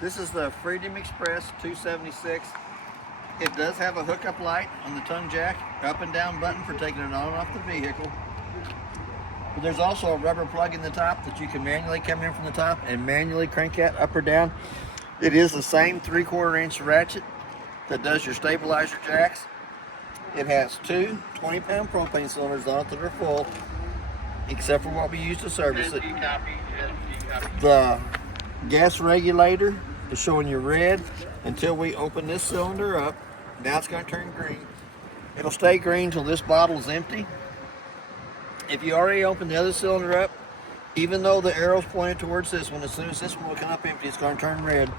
This is the Freedom Express 276. It does have a hookup light on the tongue jack, up and down button for taking it on and off the vehicle. But there's also a rubber plug in the top that you can manually come in from the top and manually crank that up or down. It is the same 3/4 inch ratchet that does your stabilizer jacks. It has two 20-pound propane cylinders on it that are full, except for what we use to service it. The gas regulator is showing you red until we open this cylinder up. Now it's going to turn green. It'll stay green until this bottle is empty. If you already opened the other cylinder up, even though the arrow's pointed towards this one, as soon as this one will come up empty, it's going to turn red.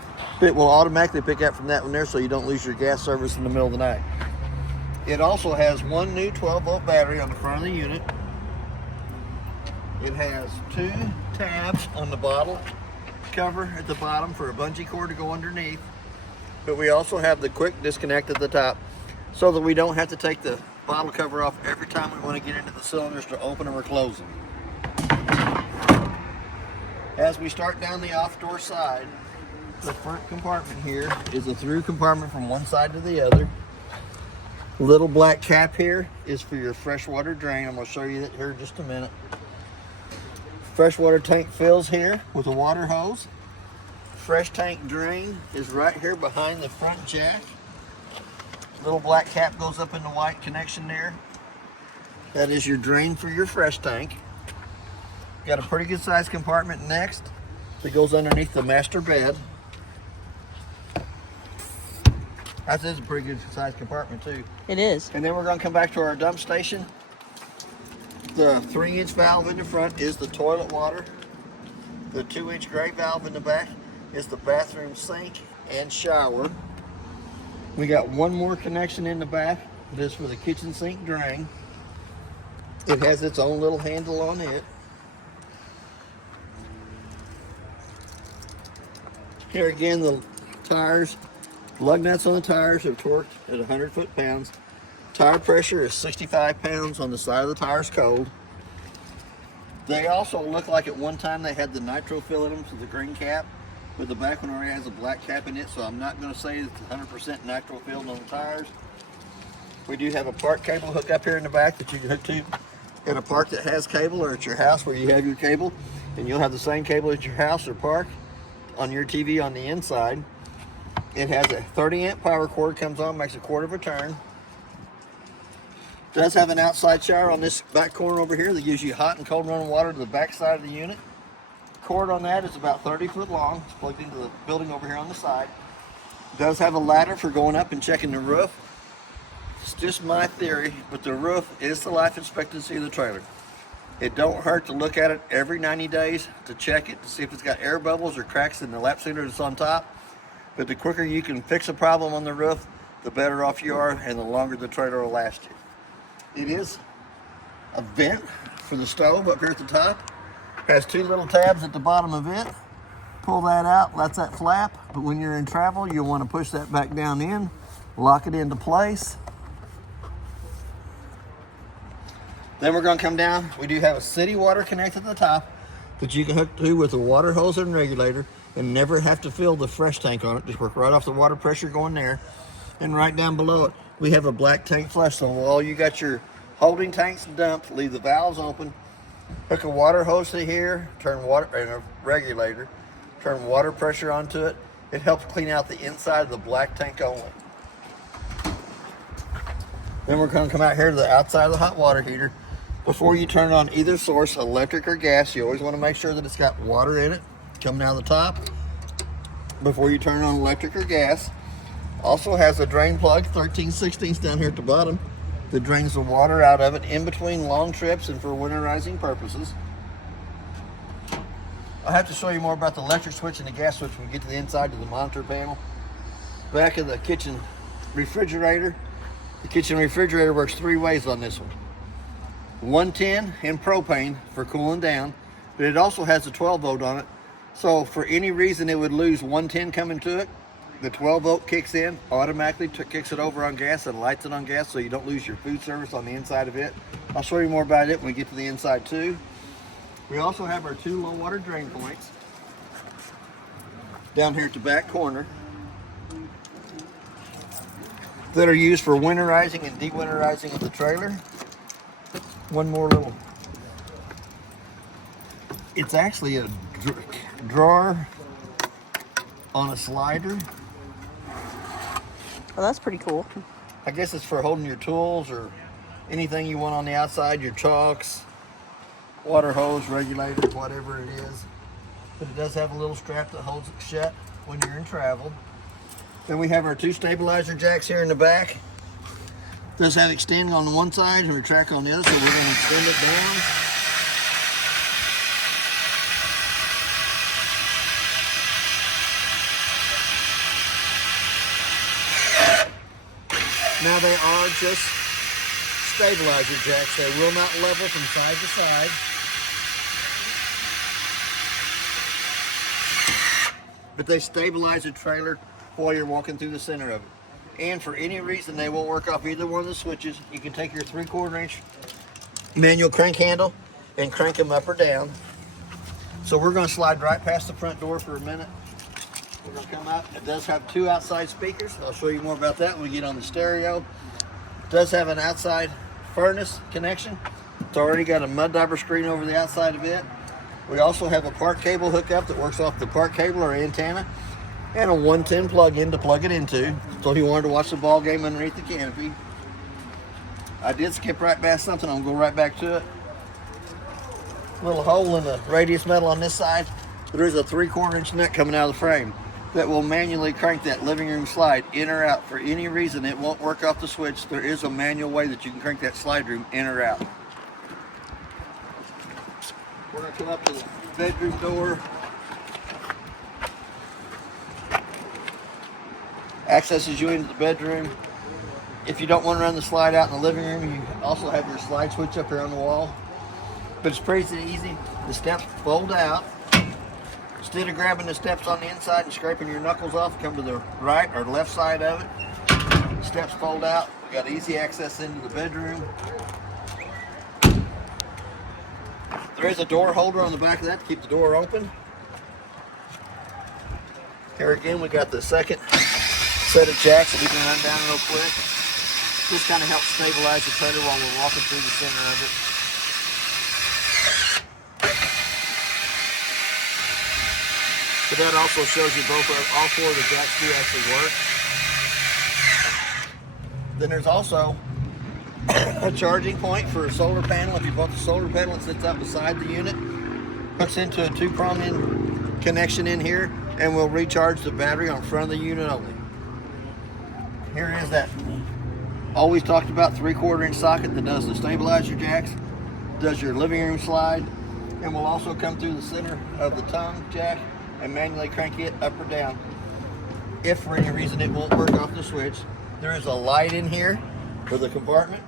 It will automatically pick up from that one there so you don't lose your gas service in the middle of the night. It also has one new 12-volt battery on the front of the unit. It has two tabs on the bottle cover at the bottom for a bungee cord to go underneath. But we also have the quick disconnect at the top so that we don't have to take the bottle cover off every time we want to get into the cylinders to open them or close them. As we start down the off-door side, the front compartment here is a through compartment from one side to the other. Little black cap here is for your freshwater drain. I'm going to show you that here in just a minute. Freshwater tank fills here with a water hose. Fresh tank drain is right here behind the front jack. Little black cap goes up in the white connection there. That is your drain for your fresh tank. Got a pretty good sized compartment next that goes underneath the master bed. That is a pretty good sized compartment too. It is. And then we're going to come back to our dump station. The 3-inch valve in the front is the toilet water. The 2-inch gray valve in the back is the bathroom sink and shower. We got one more connection in the back. This for the kitchen sink drain. It has its own little handle on it. Here again, the tires. Lug nuts on the tires are torqued at 100 foot-pounds. Tire pressure is 65 pounds on the side of the tires cold. They also look like at one time they had the nitro fill in them, so the green cap, but the back one already has a black cap in it, so I'm not going to say it's 100% nitro filled on the tires. We do have a park cable hook up here in the back that you can hook to at a park that has cable, or at your house where you have your cable, and you'll have the same cable at your house or park on your TV on the inside. It has a 30-amp power cord, comes on, makes a quarter of a turn. Does have an outside shower on this back corner over here that gives you hot and cold running water to the back side of the unit. Cord on that is about 30 foot long. It's plugged into the building over here on the side. Does have a ladder for going up and checking the roof. It's just my theory, but the roof is the life expectancy of the trailer. It don't hurt to look at it every 90 days to check it, to see if it's got air bubbles or cracks in the lap sealer that's on top. But the quicker you can fix a problem on the roof, the better off you are and the longer the trailer will last you. It is a vent for the stove up here at the top. Has two little tabs at the bottom of it. Pull that out, lets that flap. But when you're in travel, you'll want to push that back down in, lock it into place. Then we're going to come down. We do have a city water connect at the top that you can hook to with a water hose and regulator and never have to fill the fresh tank on it. Just work right off the water pressure going there. And right down below it, we have a black tank flush. So while you got your holding tanks dumped, leave the valves open, hook a water hose to here, turn water and a regulator, turn water pressure onto it. It helps clean out the inside of the black tank only. Then we're going to come out here to the outside of the hot water heater. Before you turn on either source, electric or gas, you always want to make sure that it's got water in it coming out of the top before you turn on electric or gas. Also has a drain plug, 13/16 down here at the bottom, that drains the water out of it in between long trips and for winterizing purposes. I'll have to show you more about the electric switch and the gas switch when we get to the inside of the monitor panel. Back of the kitchen refrigerator. The kitchen refrigerator works three ways on this one. 110 in propane for cooling down, but it also has a 12 volt on it. So for any reason it would lose 110 coming to it, the 12 volt kicks in, automatically kicks it over on gas and lights it on gas so you don't lose your food service on the inside of it. I'll show you more about it when we get to the inside too. We also have our two low water drain points. down here at the back corner that are used for winterizing and de-winterizing of the trailer. One more little, it's actually a drawer on a slider. Well, that's pretty cool. I guess it's for holding your tools or anything you want on the outside, your chalks, water hose, regulators, whatever it is. But it does have a little strap that holds it shut when you're in travel. Then we have our 2 stabilizer jacks here in the back. It does have extending on the one side and retract on the other, so we're going to extend it down. Now they are just stabilizer jacks. They will not level from side to side. But they stabilize the trailer while you're walking through the center of it. And for any reason they won't work off either one of the switches, you can take your 3/4 inch manual crank handle and crank them up or down. So we're going to slide right past the front door for a minute. We're going to come up. It does have 2 outside speakers. I'll show you more about that when we get on the stereo. It does have an outside furnace connection. It's already got a mud diaper screen over the outside of it. We also have a park cable hookup that works off the park cable or antenna, and a 110 plug-in to plug it into. So if you wanted to watch the ball game underneath the canopy. I did skip right past something. I'm going to go right back to it. Little hole in the radius metal on this side. There is a 3/4 inch nut coming out of the frame that will manually crank that living room slide in or out. For any reason it won't work off the switch, there is a manual way that you can crank that slide room in or out. We're going to come up to the bedroom door. Accesses you into the bedroom. If you don't want to run the slide out in the living room, you also have your slide switch up here on the wall. But it's pretty easy. The steps fold out. Instead of grabbing the steps on the inside and scraping your knuckles off, come to the right or left side of it. Steps fold out. We got easy access into the bedroom. There is a door holder on the back of that to keep the door open. Here again, we got the second set of jacks that we can run down real quick. This kind of helps stabilize the trailer while we're walking through the center of it. But that also shows you all 4 of the jacks do actually work. Then there's also a charging point for a solar panel. If you bought the solar panel, it sits up beside the unit, hooks into a 2-prong in connection in here, and will recharge the battery on front of the unit only. Here is that always talked about 3/4 inch socket that does the stabilizer jacks, does your living room slide, and will also come through the center of the tongue jack and manually crank it up or down. If for any reason it won't work off the switch, there is a light in here for the compartment,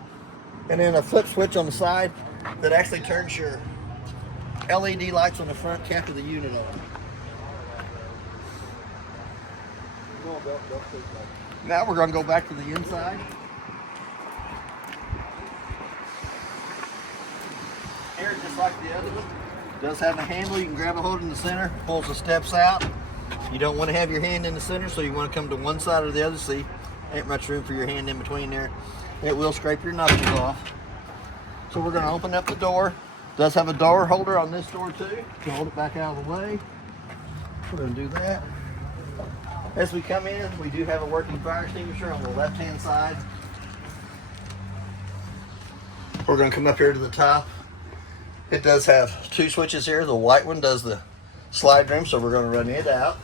and then a flip switch on the side that actually turns your LED lights on the front cap of the unit on. Now we're going to go back to the inside. Here, just like the other one, does have a handle. You can grab a hold in the center, pulls the steps out. You don't want to have your hand in the center, so you want to come to one side or the other. See, ain't much room for your hand in between there. It will scrape your knuckles off. So we're going to open up the door. Does have a door holder on this door too to hold it back out of the way. We're going to do that. As we come in, we do have a working fire extinguisher on the left-hand side. We're going to come up here to the top. It does have 2 switches here. The white one does the slide room, so we're going to run it out,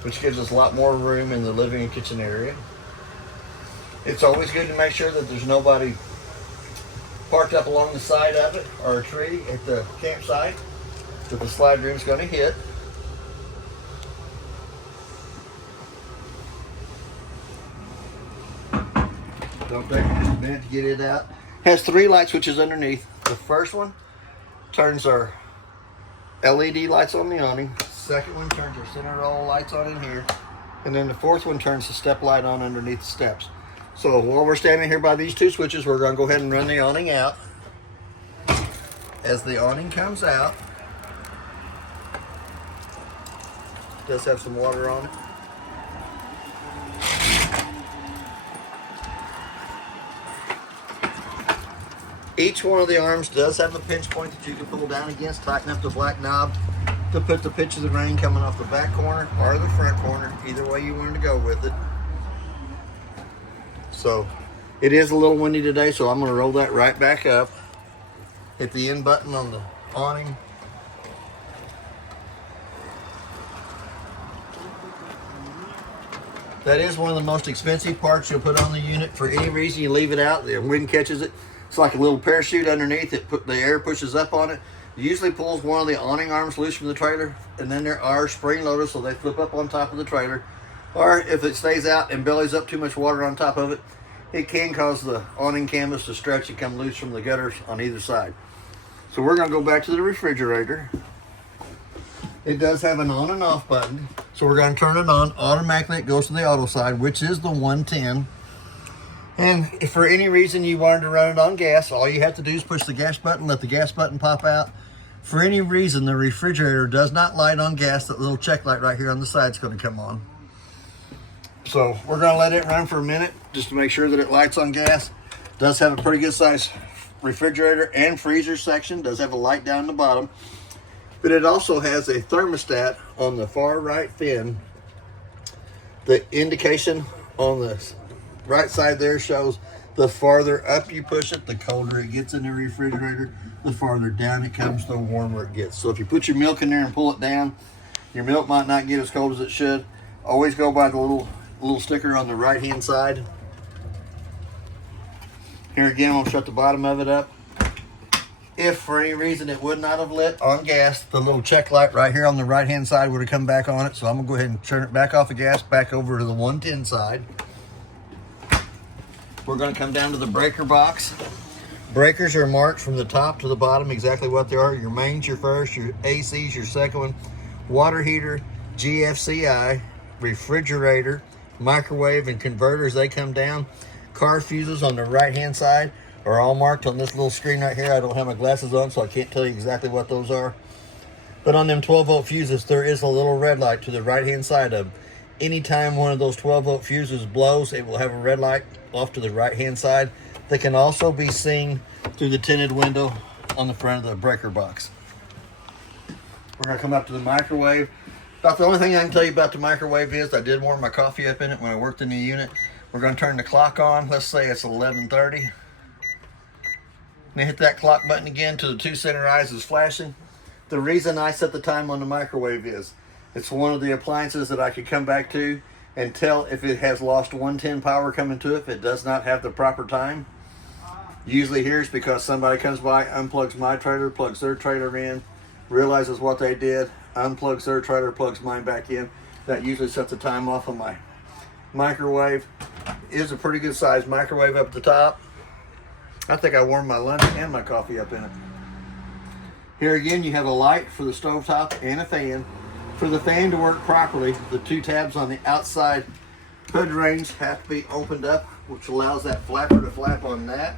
which gives us a lot more room in the living and kitchen area. It's always good to make sure that there's nobody parked up along the side of it or a tree at the campsite that the slide room is going to hit. Don't take just a minute to get it out. Has 3 light switches underneath. The first one turns our LED lights on the awning. Second one turns our center roll lights on in here. And then the 4th one turns the step light on underneath the steps. So while we're standing here by these 2 switches, we're going to go ahead and run the awning out. As the awning comes out, It does have some water on it. Each one of the arms does have a pinch point that you can pull down against, tighten up the black knob to put the pitch of the ring coming off the back corner or the front corner, either way you wanted to go with it. So it is a little windy today, so I'm going to roll that right back up. Hit the end button on the awning. That is one of the most expensive parts you'll put on the unit. For any reason you leave it out, the wind catches it. It's like a little parachute underneath it. The air pushes up on it. It usually pulls one of the awning arms loose from the trailer, and then there are spring loaders, so they flip up on top of the trailer. Or if it stays out and bellies up too much water on top of it, it can cause the awning canvas to stretch and come loose from the gutters on either side. So we're going to go back to the refrigerator. It does have an on and off button, so we're going to turn it on. Automatically it goes to the auto side, which is the 110. And if for any reason you wanted to run it on gas, all you have to do is push the gas button, let the gas button pop out. For any reason the refrigerator does not light on gas, that little check light right here on the side is going to come on. So we're going to let it run for a minute just to make sure that it lights on gas. It does have a pretty good size refrigerator and freezer section. Does have a light down the bottom. But it also has a thermostat on the far right fin. The indication on the right side there shows the farther up you push it, the colder it gets in the refrigerator. The farther down it comes, the warmer it gets. So if you put your milk in there and pull it down, your milk might not get as cold as it should. Always go by the little sticker on the right hand side. Here again, we'll shut the bottom of it up. If for any reason it would not have lit on gas, the little check light right here on the right hand side would have come back on it. So I'm gonna go ahead and turn it back off the gas, back over to the 110 side. We're gonna come down to the breaker box. Breakers are marked from the top to the bottom exactly what they are. Your mains, your first, your ACs, your second one, water heater, GFCI, refrigerator, microwave, and converters, they come down. Car fuses on the right hand side are all marked on this little screen right here. I don't have my glasses on, so I can't tell you exactly what those are. But on them 12-volt fuses, there is a little red light to the right hand side of them. Anytime one of those 12-volt fuses blows, it will have a red light off to the right hand side. They can also be seen through the tinted window on the front of the breaker box. We're going to come up to the microwave. About the only thing I can tell you about the microwave is I did warm my coffee up in it when I worked in the unit. We're going to turn the clock on. Let's say it's 11:30. Now hit that clock button again till the two center eyes is flashing. The reason I set the time on the microwave is it's one of the appliances that I could come back to and tell if it has lost 110 power coming to it if it does not have the proper time. Usually here's because somebody comes by, unplugs my trailer, plugs their trailer in, realizes what they did, unplugs their trailer, plugs mine back in. That usually sets the time off on my microwave. It is a pretty good size microwave up at the top. I think I warmed my lunch and my coffee up in it. Here again, you have a light for the stovetop and a fan. For the fan to work properly, the two tabs on the outside hood rings have to be opened up, which allows that flapper to flap on that.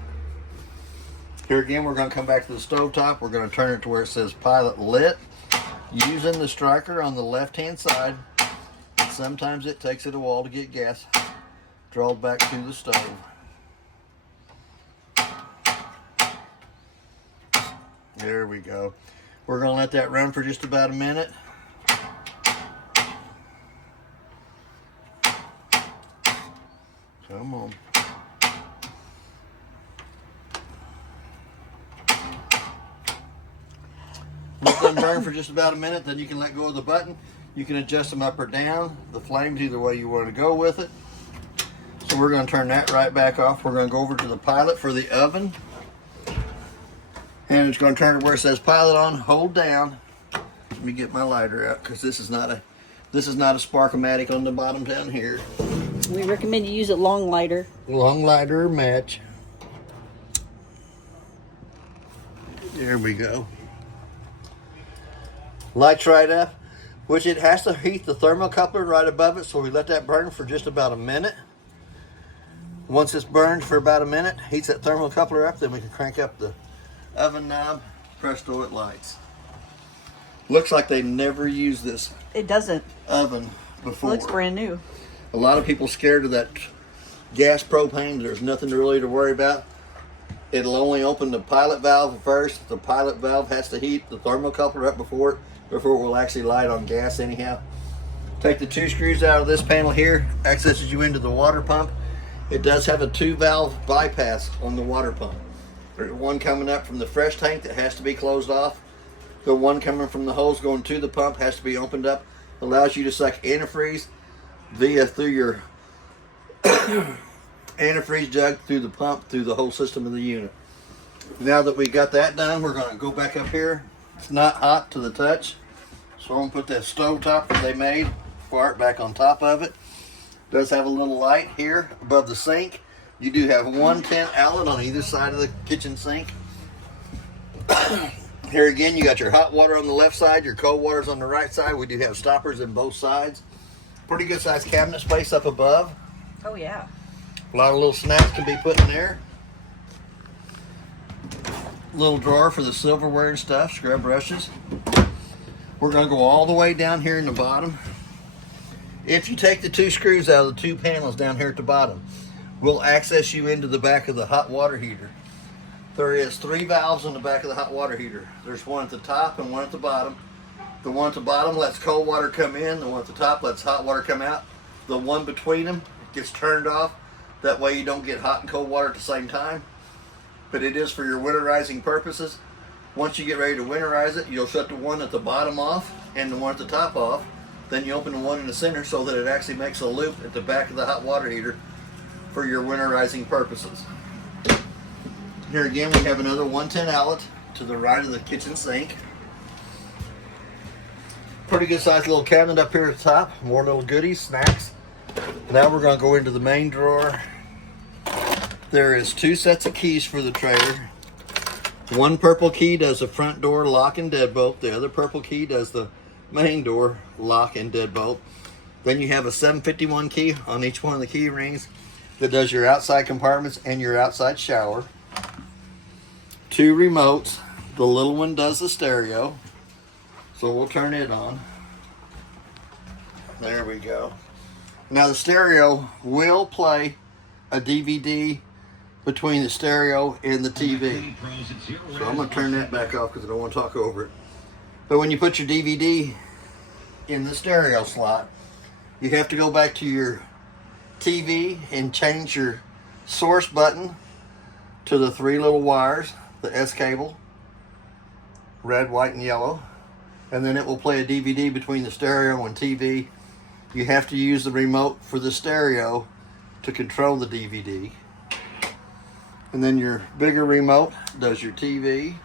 Here again, we're going to come back to the stovetop. We're going to turn it to where it says pilot lit, using the striker on the left hand side. And sometimes it takes it a while to get gas drawn back to the stove. There we go. We're going to let that run for just about a minute. Come on. Let them burn for just about a minute, then you can let go of the button. You can adjust them up or down, the flames either way you want to go with it. So we're going to turn that right back off. We're going to go over to the pilot for the oven. And it's going to turn it where it says pilot on, hold down. Let me get my lighter out because this is not a Sparkomatic on the bottom down here. We recommend you use a long lighter. Long lighter match. There we go. Lights right up, which it has to heat the thermocouple right above it, so we let that burn for just about a minute. Once it's burned for about a minute, heats that thermocouple up, then we can crank up the oven knob. Presto, it lights. Looks like they never used this It doesn't. oven It before. looks brand new. A lot of people scared of that gas propane. There's nothing really to worry about. It'll only open the pilot valve first. The pilot valve has to heat the thermocouple up before it will actually light on gas anyhow. Take the 2 screws out of this panel here, accesses you into the water pump. It does have a 2-valve bypass on the water pump. There's one coming up from the fresh tank that has to be closed off. The one coming from the hose going to the pump has to be opened up. Allows you to suck antifreeze through your antifreeze jug through the pump through the whole system of the unit. Now that we got that done, we're going to go back up here. It's not hot to the touch, so I'm going to put that stove top that they made for it back on top of it. It does have a little light here above the sink. You do have one 10 outlet on either side of the kitchen sink. Here again, you got your hot water on the left side, your cold water's on the right side. We do have stoppers in both sides. Pretty good sized cabinet space up above. Oh yeah. A lot of little snacks can be put in there. Little drawer for the silverware and stuff, scrub brushes. We're going to go all the way down here in the bottom. If you take the 2 screws out of the 2 panels down here at the bottom, we'll access you into the back of the hot water heater. There is 3 valves on the back of the hot water heater. There's one at the top and one at the bottom. The one at the bottom lets cold water come in. The one at the top lets hot water come out. The one between them gets turned off. That way you don't get hot and cold water at the same time. But it is for your winterizing purposes. Once you get ready to winterize it, you'll shut the one at the bottom off and the one at the top off. Then you open the one in the center so that it actually makes a loop at the back of the hot water heater for your winterizing purposes. Here again, we have another 110 outlet to the right of the kitchen sink. Pretty good sized little cabinet up here at the top. More little goodies, snacks. Now we're going to go into the main drawer. There is 2 sets of keys for the trailer. One purple key does the front door lock and deadbolt. The other purple key does the main door lock and deadbolt. Then you have a 751 key on each one of the key rings that does your outside compartments and your outside shower. 2 remotes. The little one does the stereo, so we'll turn it on. There we go. Now the stereo will play a DVD between the stereo and the TV. So I'm going to turn that back off because I don't want to talk over it. But when you put your DVD in the stereo slot, you have to go back to your TV and change your source button to the 3 little wires, the S cable, red, white, and yellow. And then it will play a DVD between the stereo and TV. You have to use the remote for the stereo to control the DVD. And then your bigger remote does your TV.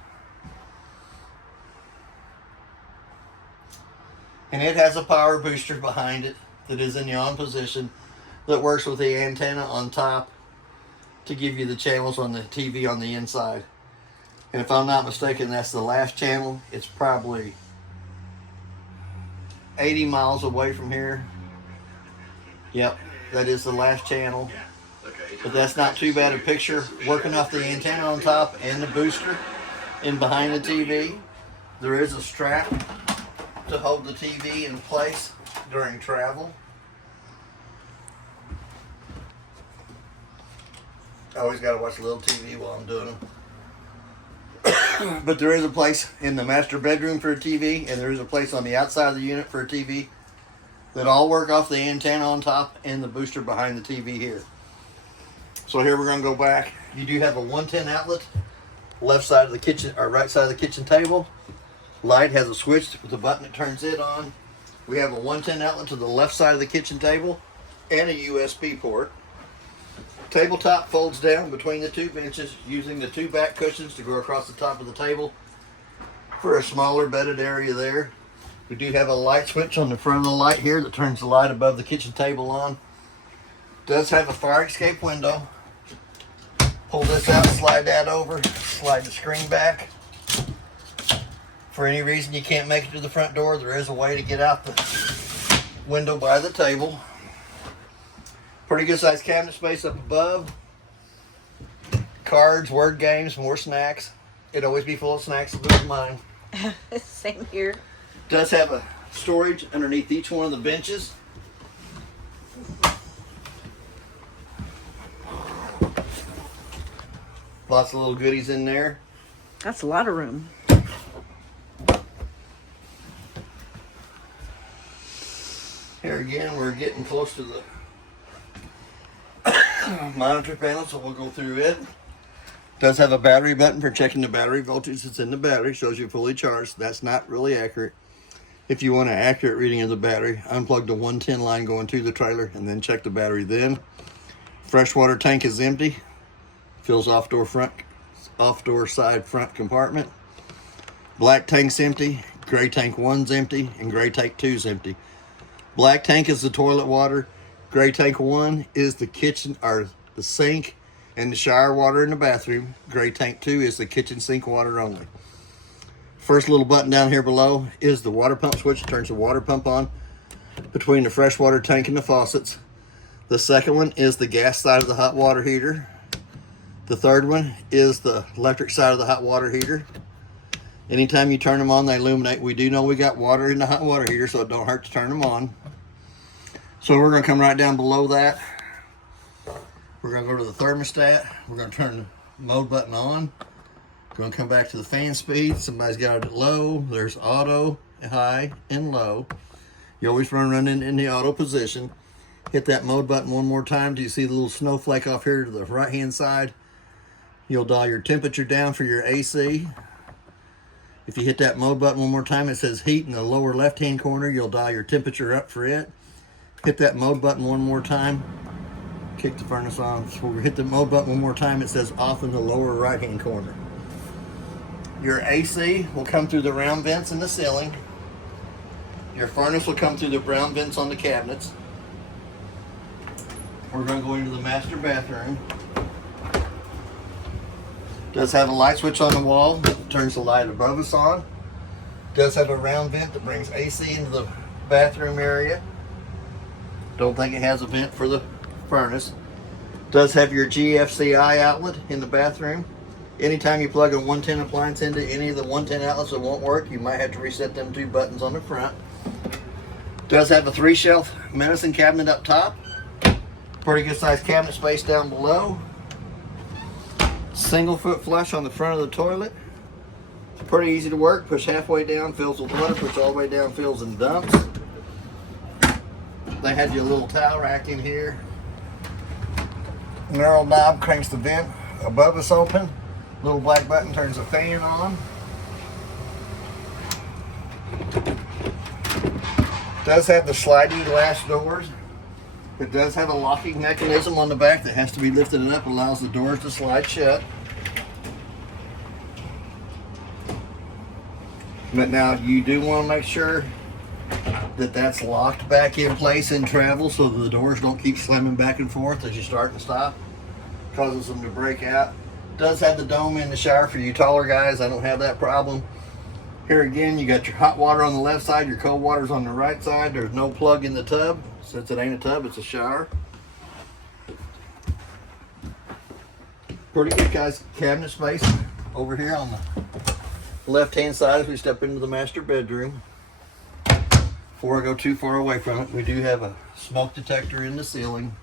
And it has a power booster behind it that is in the on position that works with the antenna on top to give you the channels on the TV on the inside. And if I'm not mistaken, that's the last channel. It's probably 80 miles away from here. Yep, that is the last channel. But that's not too bad a picture. Working off the antenna on top and the booster in behind the TV. There is a strap to hold the TV in place during travel. I always got to watch a little TV while I'm doing them. But there is a place in the master bedroom for a TV, and there is a place on the outside of the unit for a TV that all work off the antenna on top and the booster behind the TV here. So here we're going to go back. You do have a 110 outlet, left side of the kitchen or right side of the kitchen table. Light has a switch with a button that turns it on. We have a 110 outlet to the left side of the kitchen table and a USB port. Tabletop folds down between the 2 benches using the 2 back cushions to go across the top of the table for a smaller bedded area there. We do have a light switch on the front of the light here that turns the light above the kitchen table on. Does have a fire escape window. Pull this out, slide that over, slide the screen back. For any reason you can't make it to the front door, there is a way to get out the window by the table. Pretty good sized cabinet space up above. Cards, word games, more snacks. It'd always be full of snacks, as good as mine. Same here. Does have a storage underneath each one of the benches. Lots of little goodies in there. That's a lot of room. Here again, we're getting close to the monitor panel, so we'll go through it. Does have a battery button for checking the battery voltage that's in the battery. Shows you fully charged. That's not really accurate. If you want an accurate reading of the battery, unplug the 110 line going to the trailer and then check the battery then. Freshwater tank is empty. Fills off door side front compartment. Black tank's empty. Gray tank 1's empty, and gray tank 2's empty. Black tank is the toilet water. Gray tank 1 is the kitchen or the sink and the shower water in the bathroom. Gray tank 2 is the kitchen sink water only. First little button down here below is the water pump switch. It turns the water pump on between the freshwater tank and the faucets. The second one is the gas side of the hot water heater. The third one is the electric side of the hot water heater. Anytime you turn them on, they illuminate. We do know we got water in the hot water heater, so it don't hurt to turn them on. So we're going to come right down below that. We're going to go to the thermostat. We're going to turn the mode button on. We're going to come back to the fan speed. Somebody's got it at low. There's auto, high, and low. You always run in the auto position. Hit that mode button one more time. Do you see the little snowflake off here to the right hand side? You'll dial your temperature down for your AC. If you hit that mode button one more time, it says heat in the lower left hand corner. You'll dial your temperature up for it. Hit that mode button one more time. Kick the furnace on. So we hit the mode button one more time. It says off in the lower right hand corner. Your AC will come through the round vents in the ceiling. Your furnace will come through the brown vents on the cabinets. We're going to go into the master bathroom. Does have a light switch on the wall that turns the light above us on. Does have a round vent that brings AC into the bathroom area. Don't think it has a vent for the furnace. Does have your GFCI outlet in the bathroom. Anytime you plug a 110 appliance into any of the 110 outlets that won't work, you might have to reset them 2 buttons on the front. Does have a 3-shelf medicine cabinet up top. Pretty good sized cabinet space down below. Single foot flush on the front of the toilet. It's pretty easy to work. Push halfway down, fills with water. Push all the way down, fills and dumps. They had your little towel rack in here. Narrow knob cranks the vent above us open. Little black button turns the fan on. Does have the sliding glass doors. It does have a locking mechanism on the back that has to be lifted up, allows the doors to slide shut. But now you do want to make sure that that's locked back in place in travel so the doors don't keep slamming back and forth as you start and stop. Causes them to break out. Does have the dome in the shower for you taller guys. I don't have that problem. Here again, you got your hot water on the left side, your cold water's on the right side. There's no plug in the tub. Since it ain't a tub, it's a shower. Pretty good guys cabinet space over here on the left hand side as we step into the master bedroom. Before I go too far away from it, we do have a smoke detector in the ceiling.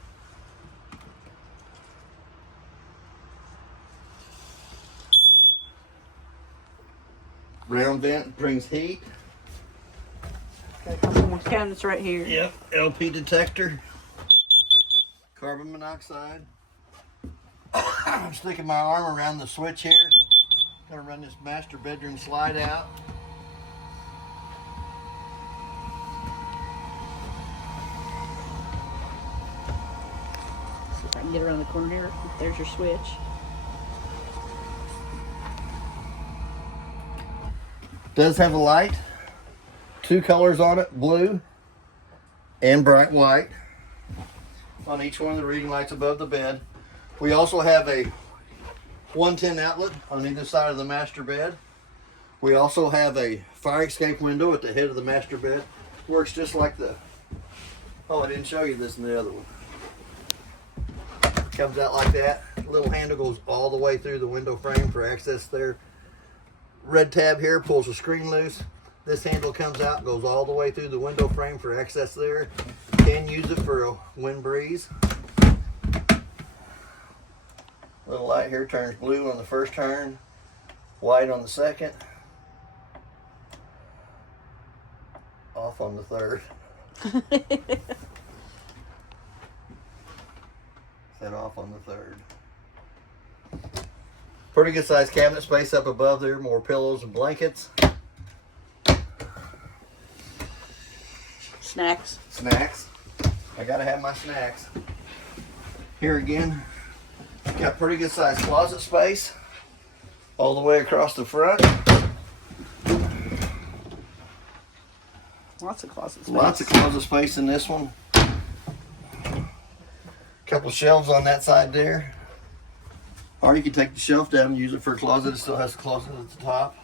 Round vent brings heat. Got a couple more cabinets right here. Yep, LP detector. Carbon monoxide. I'm sticking my arm around the switch here. Gonna run this master bedroom slide out. See if I can get around the corner here. There's your switch. Does have a light. 2 colors on it, blue and bright white. On each one of the reading lights above the bed. We also have a 110 outlet on either side of the master bed. We also have a fire escape window at the head of the master bed. Works just like the, oh, I didn't show you this in the other one. Comes out like that. The little handle goes all the way through the window frame for access there. Red tab here pulls the screen loose. This handle comes out, goes all the way through the window frame for access there. Can use it for a wind breeze. Little light here turns blue on the first turn, white on the second, off on the third. Set off on the third. Pretty good sized cabinet space up above there, more pillows and blankets. Snacks. Snacks. I gotta have my snacks. Here again, got pretty good sized closet space all the way across the front. Lots of closet space. Lots of closet space in this one. Couple shelves on that side there. Or you can take the shelf down and use it for a closet. It still has a closet at the top.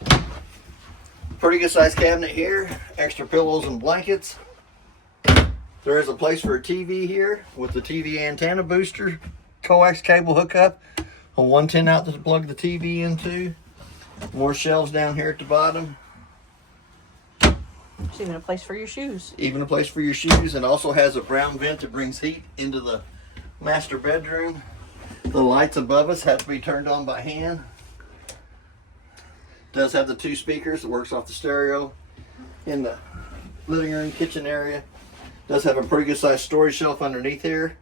Pretty good sized cabinet here. Extra pillows and blankets. There is a place for a TV here with the TV antenna booster, coax cable hookup, a 110 out to plug the TV into. More shelves down here at the bottom. There's even a place for your shoes. Even a place for your shoes, and also has a brown vent that brings heat into the master bedroom. The lights above us have to be turned on by hand. Does have the 2 speakers that works off the stereo in the living room, kitchen area. Does have a pretty good sized storage shelf underneath here.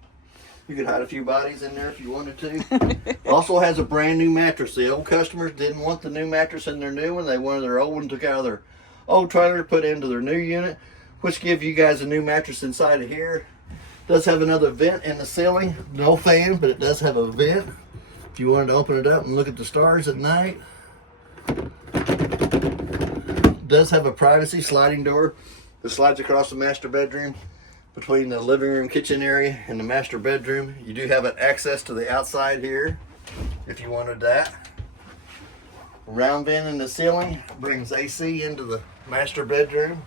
You could hide a few bodies in there if you wanted to. Also has a brand new mattress. The old customers didn't want the new mattress in their new one. They wanted their old one took out of their old trailer, put into their new unit, which gives you guys a new mattress inside of here. Does have another vent in the ceiling. No fan, but it does have a vent. If you wanted to open it up and look at the stars at night. Does have a privacy sliding door that slides across the master bedroom between the living room, kitchen area, and the master bedroom. You do have an access to the outside here if you wanted that. Round vent in the ceiling brings AC into the master bedroom.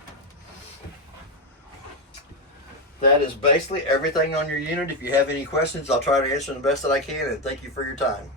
That is basically everything on your unit. If you have any questions, I'll try to answer them the best that I can, and thank you for your time.